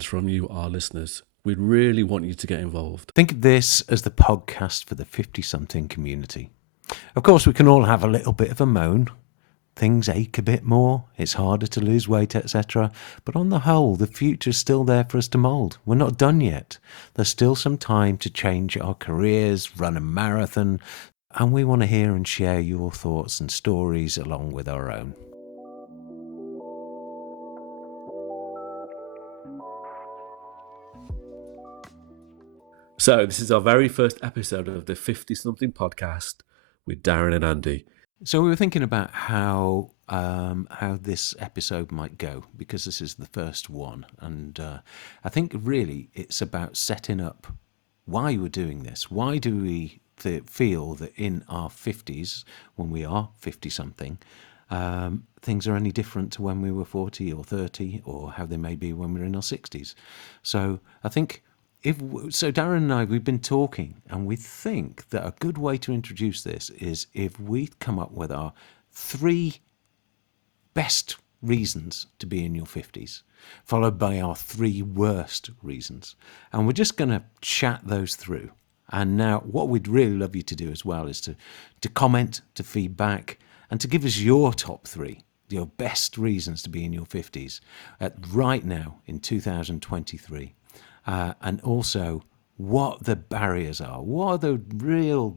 questions from you, our listeners. We'd really want you to get involved. Think of this as the podcast for the 50-something community. Of course, we can all have a little bit of a moan. Things ache a bit more, it's harder to lose weight, etc. But on the whole, the future's still there for us to mould. We're not done yet. There's still some time to change our careers, run a marathon, and we want to hear and share your thoughts and stories along with our own. So this is our very first episode of the 50-something podcast with Darren and Andy. So we were thinking about how this episode might go, because this is the first one, and I think really it's about setting up why we're doing this. Why do we feel that in our 50s, when we are 50-something, things are any different to when we were 40 or 30, or how they may be when we're in our 60s? So I think Darren and I, we've been talking, and we think that a good way to introduce this is if we come up with our 3 best reasons to be in your 50s, followed by our 3 worst reasons. And we're just going to chat those through. And now what we'd really love you to do as well is to comment, to feedback, and to give us your top 3, your best reasons to be in your 50s right now in 2023. And also what the barriers are. What are the real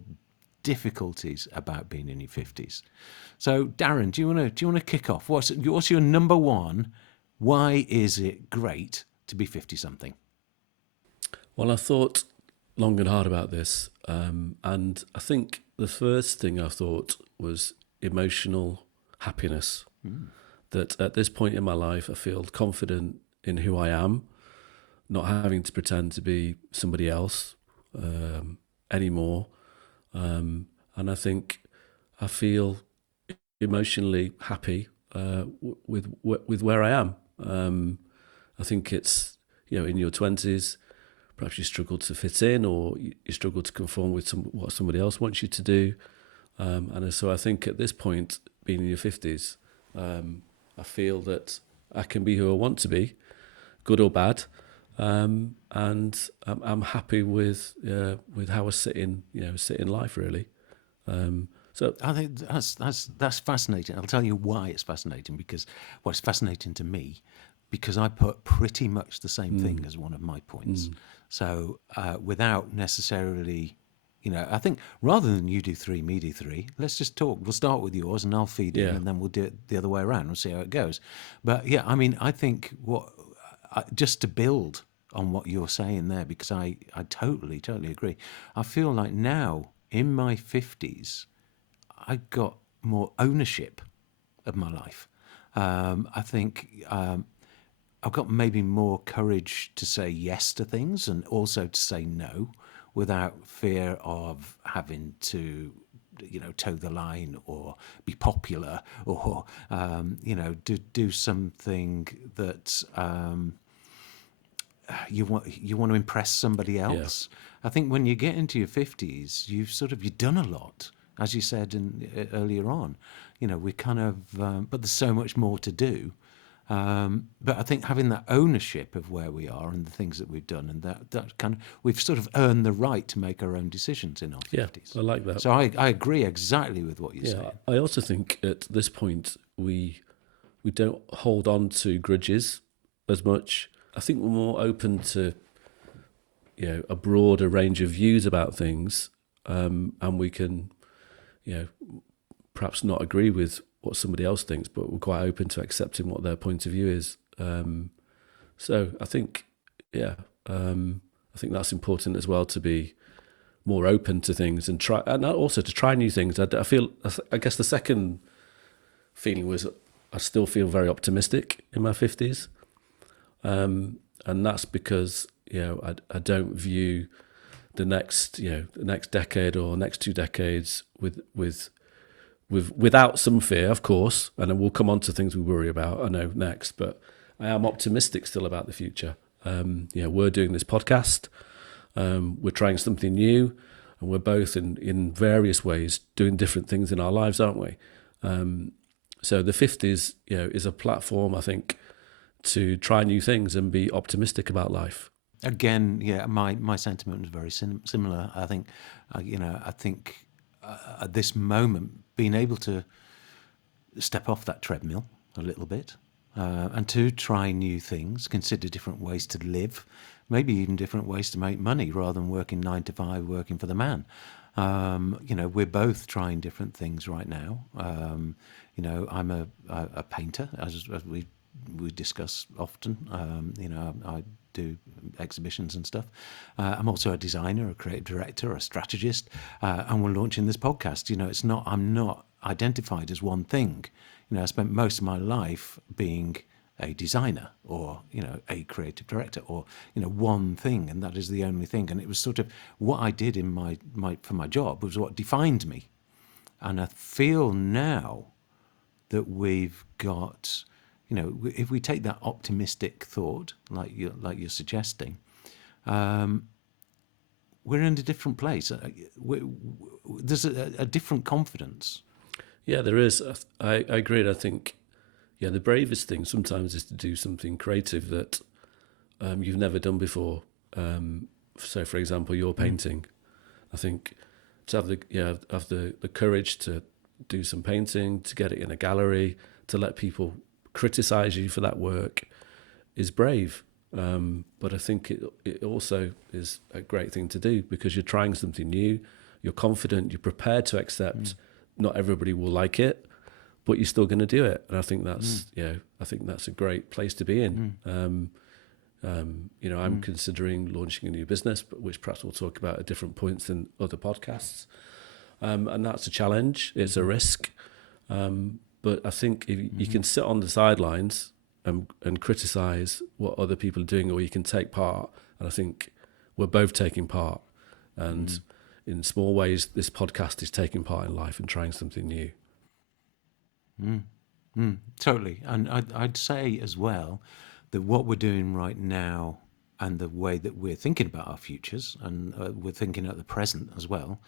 difficulties about being in your 50s? So, Darren, do you want to kick off? What's your number 1? Why is it great to be 50-something? Well, I thought long and hard about this, and I think the first thing I thought was emotional happiness. That at this point in my life, I feel confident in who I am, not having to pretend to be somebody else anymore. And I think I feel emotionally happy with where I am. I think it's, in your 20s, perhaps you struggle to fit in, or you struggle to conform with what somebody else wants you to do. And so I think at this point, being in your 50s, I feel that I can be who I want to be, good or bad. And I'm happy with how I sit in life, really. So I think that's fascinating. I'll tell you why it's fascinating, because it's fascinating to me because I put pretty much the same thing as one of my points. So without necessarily, I think rather than you do 3, me do 3, let's just talk. We'll start with yours and I'll feed in, and then we'll do it the other way around. We'll see how it goes. But yeah, I mean, I think just to build on what you're saying there, because I totally agree. I feel like now in my 50s, I've got more ownership of my life. I think I've got maybe more courage to say yes to things, and also to say no without fear of having to toe the line or be popular, or do something that you want to impress somebody else. I think when you get into your 50s, you've done a lot, as you said earlier on. We kind of but there's so much more to do. But I think having that ownership of where we are and the things that we've done, and that kind of, we've sort of earned the right to make our own decisions in our 50s. I like that. So I agree exactly with what you're saying. I also think at this point we don't hold on to grudges as much. I think we're more open to a broader range of views about things, and we can perhaps not agree with what somebody else thinks, but we're quite open to accepting what their point of view is. So I think, I think that's important as well, to be more open to things and also to try new things. I guess the second feeling was I still feel very optimistic in my 50s, and that's because I don't view the next decade or next 2 decades without some fear, of course, and then we'll come on to things we worry about, I know, next, but I am optimistic still about the future. We're doing this podcast, we're trying something new, and we're both in various ways doing different things in our lives, aren't we? So the 50s, is a platform, I think, to try new things and be optimistic about life. Again, yeah, my sentiment was very similar. I think, at this moment, being able to step off that treadmill a little bit, and to try new things, consider different ways to live, maybe even different ways to make money rather than working 9 to 5, working for the man. We're both trying different things right now. I'm a painter, as we discuss often. I do exhibitions and stuff. I'm also a designer, a creative director, a strategist, and we're launching this podcast. I'm not identified as one thing. I spent most of my life being a designer or a creative director or one thing, and that is the only thing. And it was sort of what I did in my for my job was what defined me. And I feel now that we've got, if we take that optimistic thought, like you're suggesting, we're in a different place. There's a different confidence. Yeah, there is. I agree. I think, the bravest thing sometimes is to do something creative that you've never done before. So, for example, your painting. I think to have the courage to do some painting, to get it in a gallery, to let people criticize you for that work is brave. But I think it also is a great thing to do because you're trying something new, you're confident, you're prepared to accept not everybody will like it, but you're still going to do it. And I think that's a great place to be in. I'm considering launching a new business, but which perhaps we'll talk about at different points in other podcasts. And that's a challenge. It's a risk. But I think if you can sit on the sidelines and criticize what other people are doing, or you can take part. And I think we're both taking part. And in small ways, this podcast is taking part in life and trying something new. Totally. And I'd say as well that what we're doing right now and the way that we're thinking about our futures, and we're thinking at the present as well,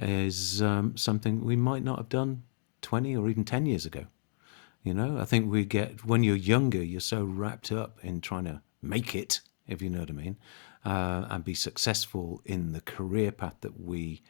is something we might not have done 20 or even 10 years ago. I think when you're younger, you're so wrapped up in trying to make it, if you know what I mean, and be successful in the career path that we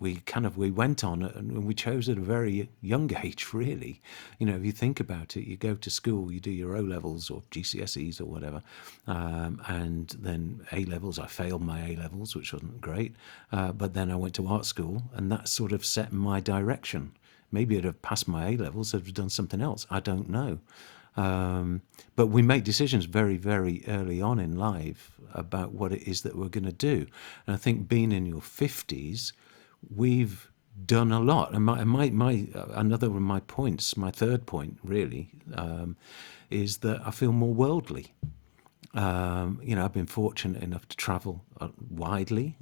went on, and we chose at a very young age, really. If you think about it, you go to school, you do your O-levels or GCSEs or whatever, and then A-levels, I failed my A-levels, which wasn't great, but then I went to art school, and that sort of set my direction. Maybe I'd have passed my A-levels, I'd have done something else, I don't know. But we make decisions very, very early on in life about what it is that we're going to do. And I think being in your 50s, we've done a lot. And my another of my points, my third point really, is that I feel more worldly. I've been fortunate enough to travel widely.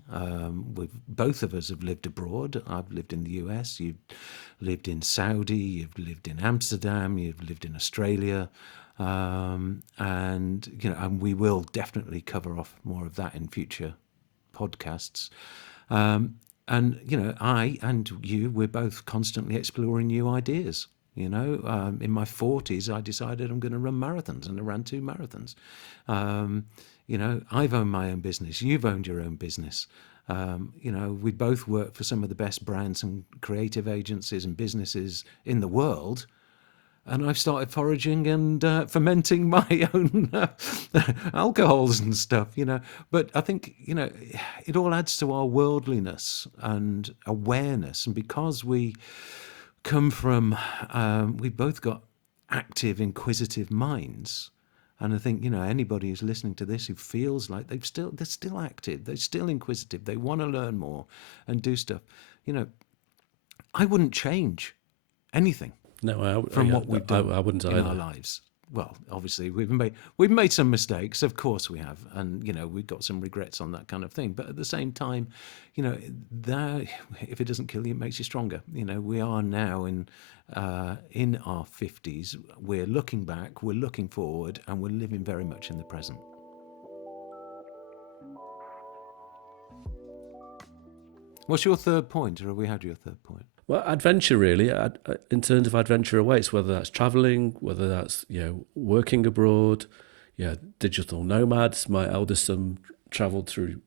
Both of us have lived abroad. I've lived in the US, you've lived in Saudi, you've lived in Amsterdam, you've lived in Australia. And we will definitely cover off more of that in future podcasts. And I and you, we're both constantly exploring new ideas. In my 40s, I decided I'm going to run marathons, and I ran 2 marathons. I've owned my own business. You've owned your own business. We both work for some of the best brands and creative agencies and businesses in the world. And I've started foraging and fermenting my own alcohols and stuff, But I think, it all adds to our worldliness and awareness. And because we come from, we've both got active, inquisitive minds. And I think, anybody who's listening to this who feels like they're still active, they're still inquisitive, they want to learn more and do stuff, I wouldn't change anything. No, from what we've done I wouldn't in either. our lives. Well, obviously we've made some mistakes, of course we have, and we've got some regrets on that kind of thing. But at the same time, that if it doesn't kill you, it makes you stronger. We are now in our 50s. We're looking back, we're looking forward, and we're living very much in the present. What's your third point, or have we had your third point? Well, adventure really, in terms of adventure awaits, whether that's travelling, whether that's working abroad, digital nomads. My eldest son travelled through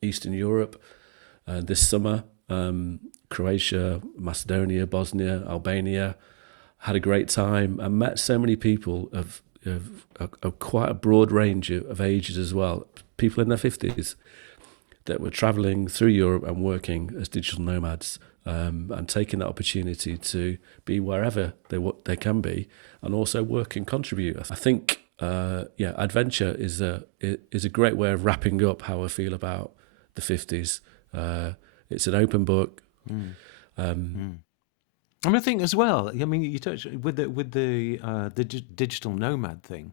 Eastern Europe this summer, Croatia, Macedonia, Bosnia, Albania. Had a great time and met so many people of quite a broad range of ages as well. People in their 50s that were travelling through Europe and working as digital nomads, and taking that opportunity to be wherever they can be, and also work and contribute. I think, adventure is a great way of wrapping up how I feel about the 50s. It's an open book. I mean, I think as well. I mean, you touched with the digital nomad thing.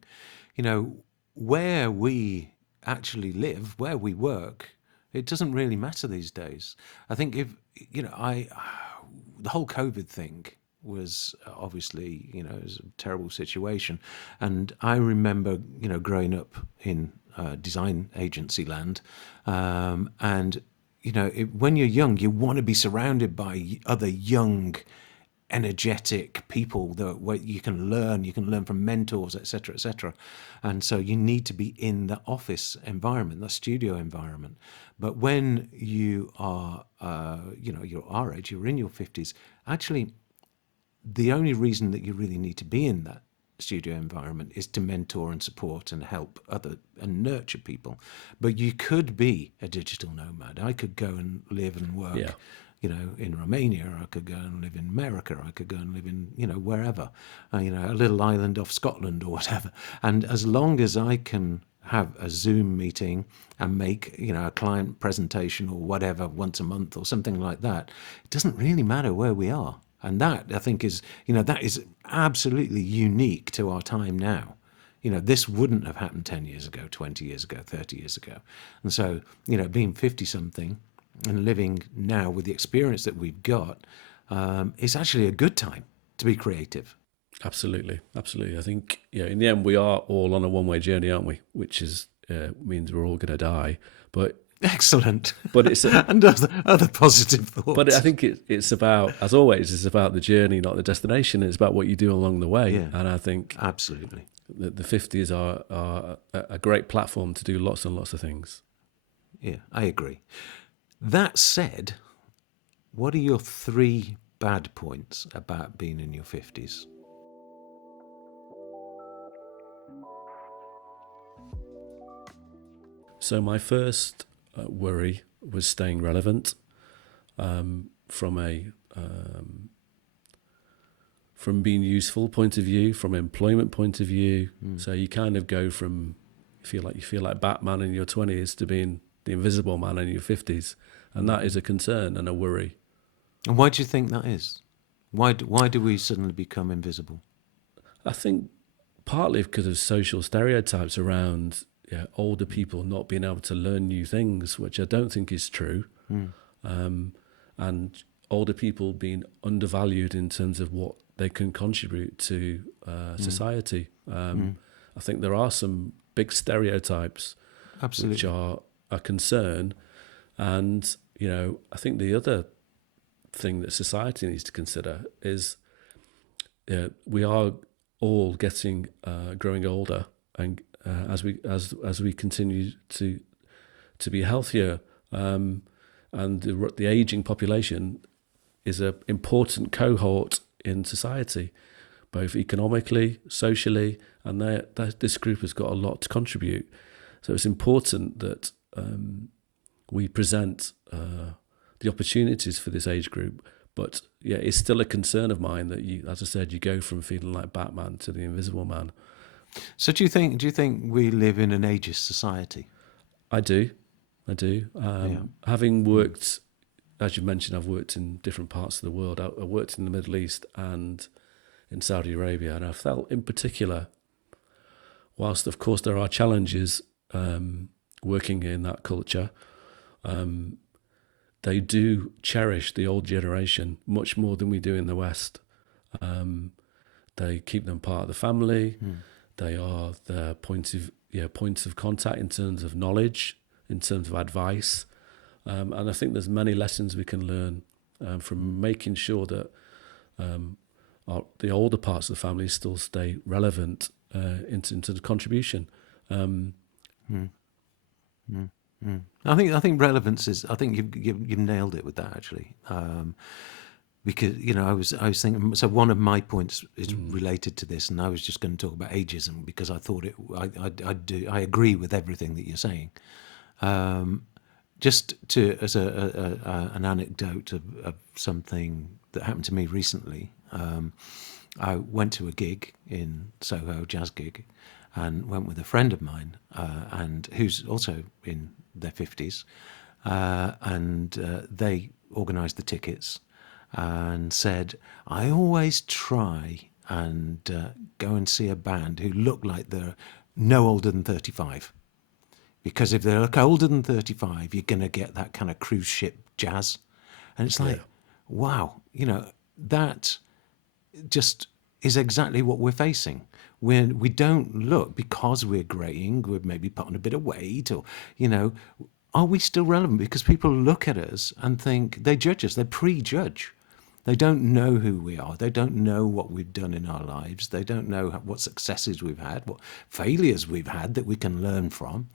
Where we actually live, where we work, it doesn't really matter these days. I think if the whole COVID thing was obviously it was a terrible situation, and I remember growing up in design agency land, and when you're young, you want to be surrounded by other young, energetic people where you can learn from mentors, etc., etc. And so you need to be in the office environment, the studio environment. But when you are you're our age, you're in your 50s, actually the only reason that you really need to be in that studio environment is to mentor and support and help and nurture people. But you could be a digital nomad. I could go and live and work in Romania. I could go and live in America. I could go and live in wherever, a little island off Scotland or whatever. And as long as I can have a Zoom meeting and make a client presentation or whatever once a month or something like that, it doesn't really matter where we are. And that, I think, is that is absolutely unique to our time now. This wouldn't have happened 10 years ago, 20 years ago, 30 years ago. And so being 50 something and living now with the experience that we've got, it's actually a good time to be creative. Absolutely. I think in the end we are all on a one-way journey, aren't we? Which is means we're all going to die. But excellent. But it's and other positive thoughts. But I think it's about, as always, it's about the journey, not the destination. It's about what you do along the way. Yeah, and I think absolutely the 50s are a great platform to do lots and lots of things. Yeah, I agree. That said, what are your 3 bad points about being in your 50s? So my first worry was staying relevant, from being useful point of view, from employment point of view. So you kind of go from you feel like Batman in your 20s to being the Invisible Man in your 50s, and that is a concern and a worry. And why do you think that is? Why do we suddenly become invisible? I think partly because of social stereotypes around older people not being able to learn new things, which I don't think is true, and older people being undervalued in terms of what they can contribute to society. I think there are some big stereotypes, absolutely, which are a concern, and I think the other thing that society needs to consider is we are all growing older, and as we continue to be healthier, and the aging population is an important cohort in society, both economically, socially, and this group has got a lot to contribute. So it's important that we present the opportunities for this age group. But it's still a concern of mine that as I said, you go from feeling like Batman to the Invisible Man. So do you think we live in an ageist society? I do. Having worked, as you mentioned, I've worked in different parts of the world. I worked in the Middle East and in Saudi Arabia, and I felt in particular, whilst of course there are challenges working in that culture, they do cherish the old generation much more than we do in the West. They keep them part of the family. They are their points of contact in terms of knowledge, in terms of advice. And I think there's many lessons we can learn from making sure that the older parts of the family still stay relevant into the contribution. I think relevance is. I think you've nailed it with that, actually. Because I was thinking. So one of my points is related to this, and I was just going to talk about ageism because I thought I agree with everything that you're saying. Just as an anecdote of something that happened to me recently. I went to a gig in Soho, jazz gig, and went with a friend of mine, and who's also in their 50s, and they organised the tickets and said, I always try and go and see a band who look like they're no older than 35. Because if they look older than 35, you're going to get that kind of cruise ship jazz. And it's like, wow, that just is exactly what we're facing. When we don't look, because we're greying, we're maybe put on a bit of weight, or, are we still relevant? Because people look at us and think, they judge us, they prejudge. They don't know who we are. They don't know what we've done in our lives. They don't know what successes we've had, what failures we've had that we can learn from.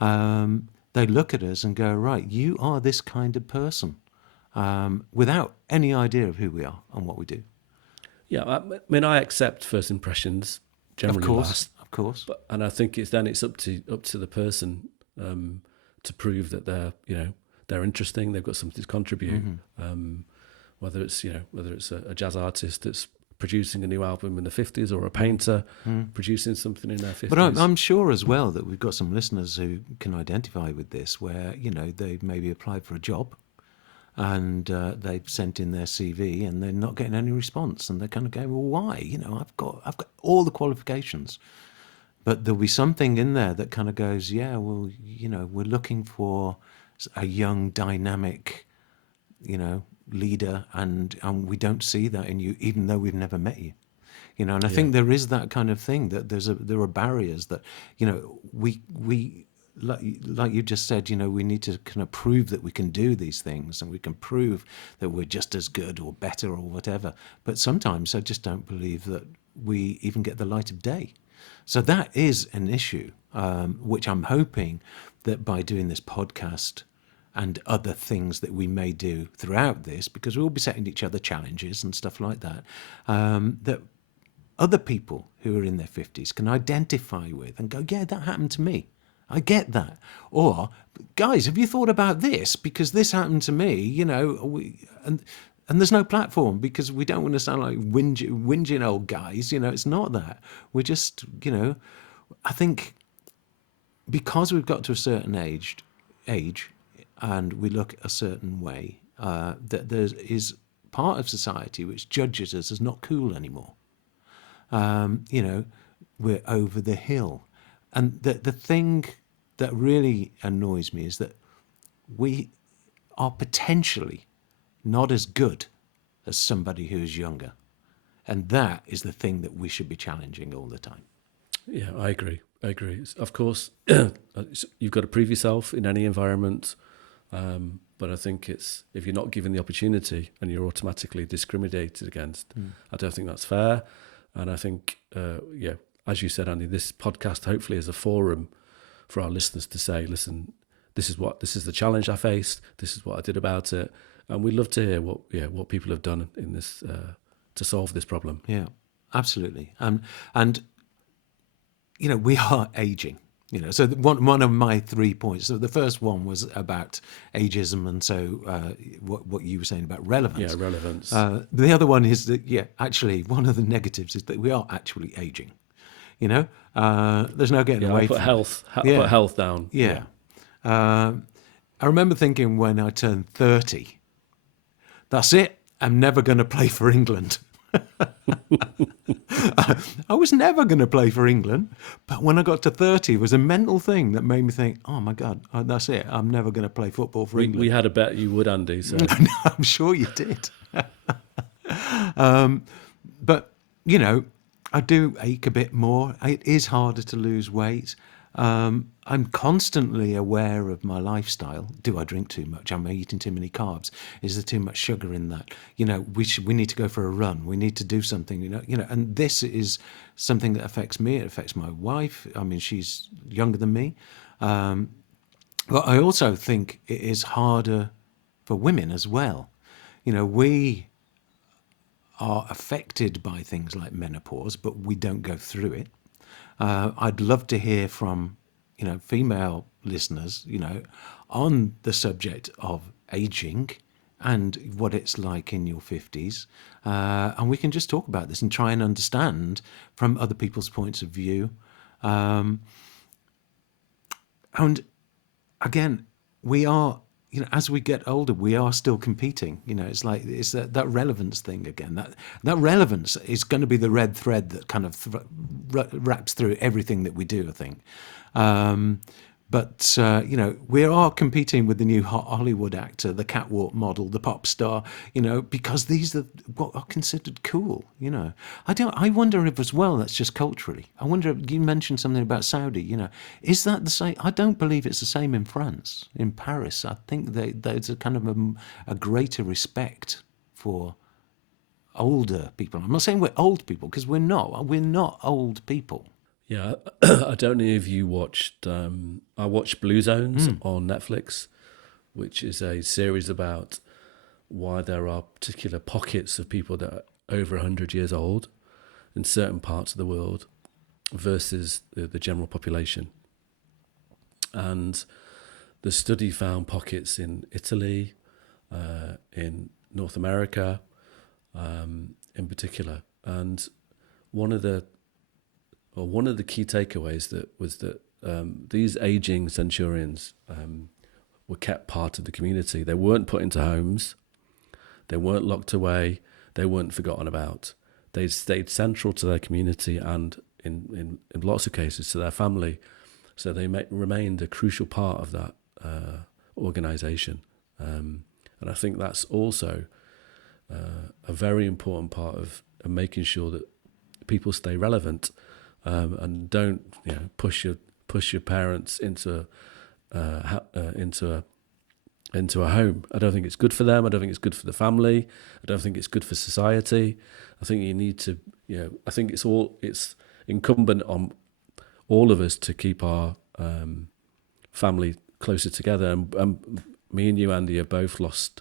They look at us and go, right, you are this kind of person, without any idea of who we are and what we do. Yeah, I mean, I accept first impressions generally last. Of course. And I think it's up to the person to prove that they're interesting. They've got something to contribute. Whether it's a jazz artist that's producing a new album in the 50s, or a painter producing something in their 50s. But I'm sure as well that we've got some listeners who can identify with this, where they've maybe applied for a job and they've sent in their CV and they're not getting any response, and they're kind of going, well, why? I've got all the qualifications, but there'll be something in there that kind of goes, yeah, well, we're looking for a young, dynamic, leader, and we don't see that in you, even though we've never met you. And I think there is that kind of thing, that there are barriers that we like you just said, we need to kind of prove that we can do these things, and we can prove that we're just as good or better or whatever. But sometimes I just don't believe that we even get the light of day. So that is an issue, which I'm hoping that by doing this podcast and other things that we may do throughout this, because we'll be setting each other challenges and stuff like that, that other people who are in their 50s can identify with and go, yeah, that happened to me. I get that. Or, guys, have you thought about this? Because this happened to me, and there's no platform, because we don't want to sound like whinging old guys. It's not that. We're just, I think because we've got to a certain age, and we look a certain way, that there is part of society which judges us as not cool anymore. We're over the hill. And the thing that really annoys me is that we are potentially not as good as somebody who is younger. And that is the thing that we should be challenging all the time. Yeah, I agree. Of course, you've got to prove yourself in any environment. But I think it's, if you're not given the opportunity and you're automatically discriminated against, I don't think that's fair. And I think, as you said, Andy, this podcast hopefully is a forum for our listeners to say, listen, this is the challenge I faced. This is what I did about it. And we'd love to hear what people have done in this to solve this problem. Yeah, absolutely. And we are aging. So one of my 3 points. So the first one was about ageism, and so what you were saying about relevance. Yeah, relevance. The other one is that actually one of the negatives is that we are actually aging. There's no getting away from health. Put health down. Yeah. I remember thinking when I turned 30, that's it. I'm never going to play for England. I was never going to play for England, but when I got to 30, it was a mental thing that made me think, oh my God, that's it. I'm never going to play football for England. We had a bet you would, Andy. So I'm sure you did. But, I do ache a bit more. It is harder to lose weight. I'm constantly aware of my lifestyle. Do I drink too much? Am I eating too many carbs? Is there too much sugar in that? We need to go for a run. We need to do something. And this is something that affects me. It affects my wife. I mean, she's younger than me. But I also think it is harder for women as well. We are affected by things like menopause, but we don't go through it. I'd love to hear from, female listeners, on the subject of aging and what it's like in your 50s. And we can just talk about this and try and understand from other people's points of view. And again, we are, as we get older, we are still competing. It's like it's that relevance thing again. That relevance is going to be the red thread that kind of wraps through everything that we do, I think. But we are competing with the new Hollywood actor, the catwalk model, the pop star. Because these are what are considered cool. I wonder if as well that's just culturally. I wonder if you mentioned something about Saudi. Is that the same? I don't believe it's the same in France, in Paris. I think there's a kind of a greater respect for older people. I'm not saying we're old people because we're not. We're not old people. Yeah, I don't know if you watched. I watched Blue Zones on Netflix, which is a series about why there are particular pockets of people that are over 100 years old in certain parts of the world versus the general population. And the study found pockets in Italy, in North America, in particular. And one of the key takeaways was that these aging centurions were kept part of the community. They weren't put into homes. They weren't locked away. They weren't forgotten about. They stayed central to their community and, in lots of cases, to their family. So they remained a crucial part of that organisation. And I think that's also a very important part of making sure that people stay relevant. And don't push your parents into a home. I don't think it's good for them. I don't think it's good for the family. I don't think it's good for society. I think you need to I think it's incumbent on all of us to keep our family closer together. And me and you, Andy, have both lost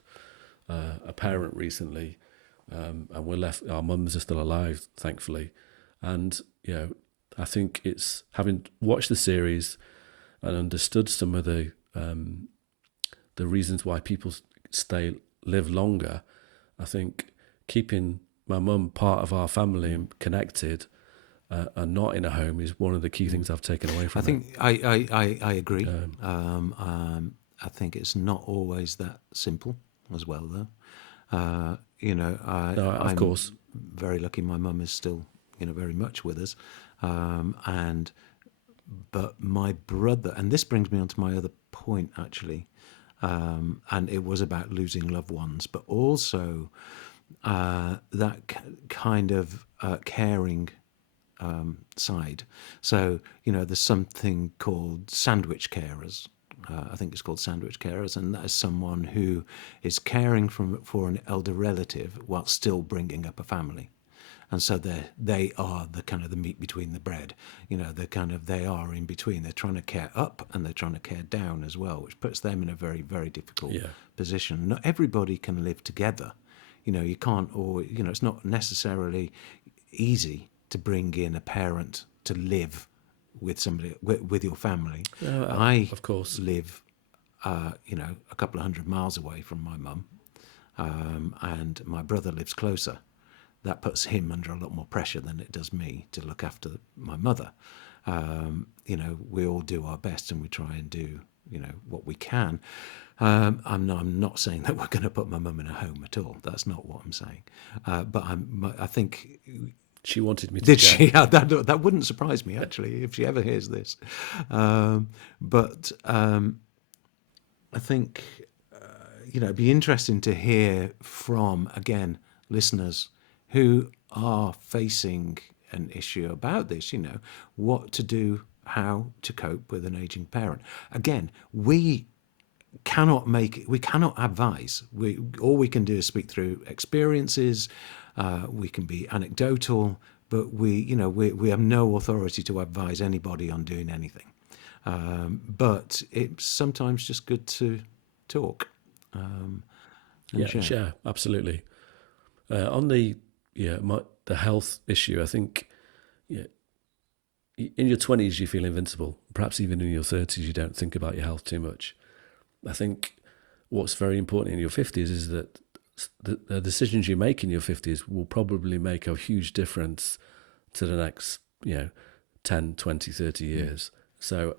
a parent recently, and we're left. Our mums are still alive, thankfully, and I think it's having watched the series and understood some of the reasons why people live longer. I think keeping my mum part of our family and connected and not in a home is one of the key things I've taken away from it. I think I agree. I think it's not always that simple as well, though. Of course, very lucky my mum is still very much with us. But my brother, and this brings me on to my other point actually, and it was about losing loved ones, but also that kind of caring side. So there's something called sandwich carers. I think it's called sandwich carers, and that is someone who is caring for an elder relative while still bringing up a family. And so they are the kind of the meat between the bread. They are in between. They're trying to care up and they're trying to care down as well, which puts them in a very, very difficult position. Not everybody can live together. You can't, or it's not necessarily easy to bring in a parent to live with somebody, with your family. Of course, live, a couple of 100 miles away from my mum, and my brother lives closer. That puts him under a lot more pressure than it does me to look after my mother. We all do our best and we try and do, what we can. I'm not saying that we're going to put my mum in a home at all. That's not what I'm saying. But I think she wanted me to. Did she? Yeah, that wouldn't surprise me actually if she ever hears this. But I think it'd be interesting to hear from again listeners who are facing an issue about this, what to do how to cope with an aging parent. Again, we cannot advise. All we can do is speak through experiences. We can be anecdotal, but we have no authority to advise anybody on doing anything. But it's sometimes just good to talk and share. Absolutely. On the health issue, I think in your 20s you feel invincible. Perhaps even in your 30s you don't think about your health too much. I think what's very important in your 50s is that the decisions you make in your 50s will probably make a huge difference to the next 10, 20, 30 years. So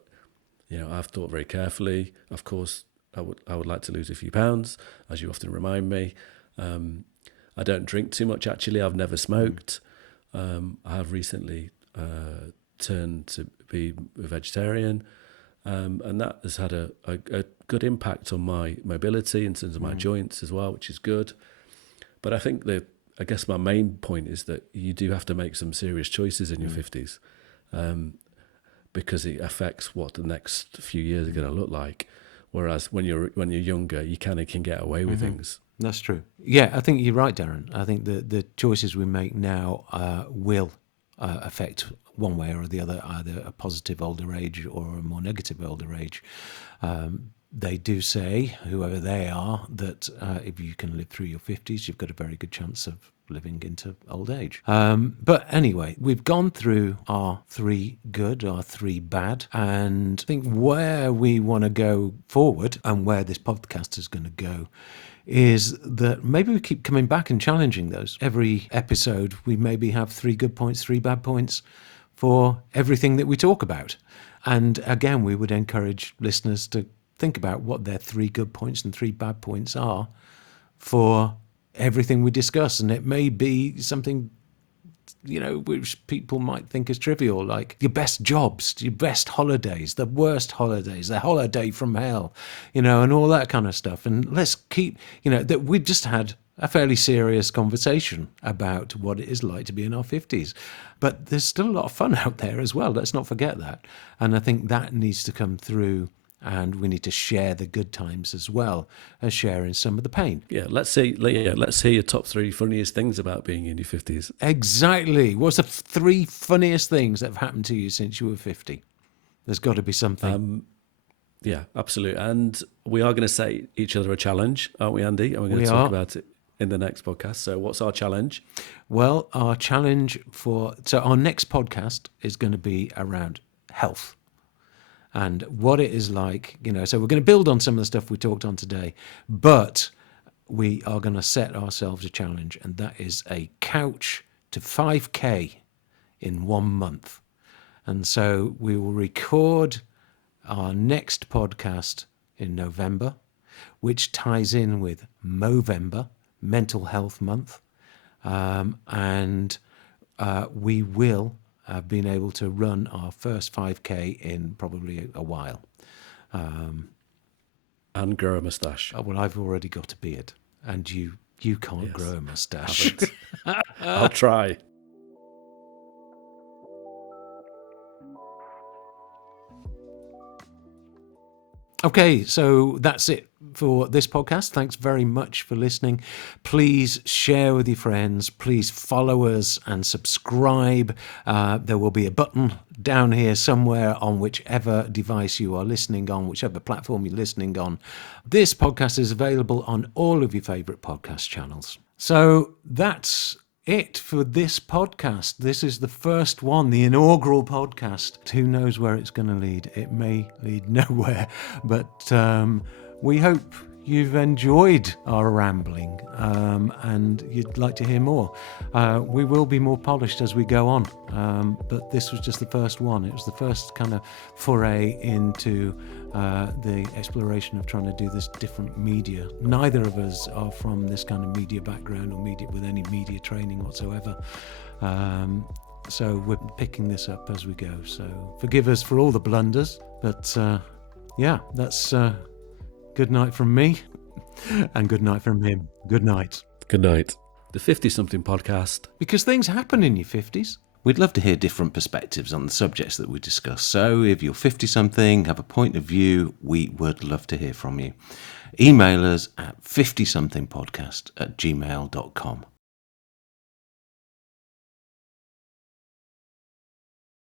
I've thought very carefully. Of course, I would like to lose a few pounds, as you often remind me. I don't drink too much, actually. I've never smoked. I have recently turned to be a vegetarian, and that has had a good impact on my mobility in terms of my joints as well, which is good. But I think I guess my main point is that you do have to make some serious choices in your 50s, because it affects what the next few years are going to look like. Whereas when you're younger, you kind of can get away with things. That's true. Yeah, I think you're right, Darren. I think the choices we make now will affect one way or the other, either a positive older age or a more negative older age. They do say, whoever they are, that if you can live through your 50s, you've got a very good chance of living into old age. But anyway, we've gone through our 3 good, our 3 bad, and I think where we want to go forward and where this podcast is going to go is that maybe we keep coming back and challenging those. Every episode, we maybe have 3 good points, 3 bad points for everything that we talk about. And again, we would encourage listeners to think about what their 3 good points and 3 bad points are for everything we discuss. And it may be something, which people might think is trivial, like your best jobs, your best holidays, the worst holidays, the holiday from hell, and all that kind of stuff. And let's keep, that we've just had a fairly serious conversation about what it is like to be in our 50s. But there's still a lot of fun out there as well. Let's not forget that. And I think that needs to come through. And we need to share the good times as well as sharing some of the pain. Yeah, let's hear your top 3 funniest things about being in your 50s. Exactly. What's the 3 funniest things that have happened to you since you were 50? There's got to be something. Yeah, absolutely. And we are going to set each other a challenge, aren't we, Andy? And we're going to talk about it in the next podcast. So what's our challenge? Well, our challenge our next podcast is going to be around health. And what it is like, so we're going to build on some of the stuff we talked on today, but we are going to set ourselves a challenge, and that is a couch to 5K in 1 month. And so we will record our next podcast in November, which ties in with Movember, Mental Health Month, and we will have been able to run our first 5K in probably a while. And grow a moustache. Well, I've already got a beard, and you can't grow a moustache. I'll try. Okay, so that's it for this podcast. Thanks very much for listening. Please share with your friends. Please follow us and subscribe. There will be a button down here somewhere on whichever device you are listening on, whichever platform you're listening on. This podcast is available on all of your favourite podcast channels. So that's it for this podcast. This is the first one, the inaugural podcast. Who knows where it's going to lead? It may lead nowhere, but we hope you've enjoyed our rambling and you'd like to hear more. We will be more polished as we go on, but this was just the first one. It was the first kind of foray into the exploration of trying to do this different media. Neither of us are from this kind of media background or media with any media training whatsoever. So we're picking this up as we go. So forgive us for all the blunders, but that's good night from me and good night from him. Good night. Good night. The 50-something podcast. Because things happen in your 50s. We'd love to hear different perspectives on the subjects that we discuss. So if you're 50-something, have a point of view, we would love to hear from you. Email us at 50somethingpodcast@gmail.com.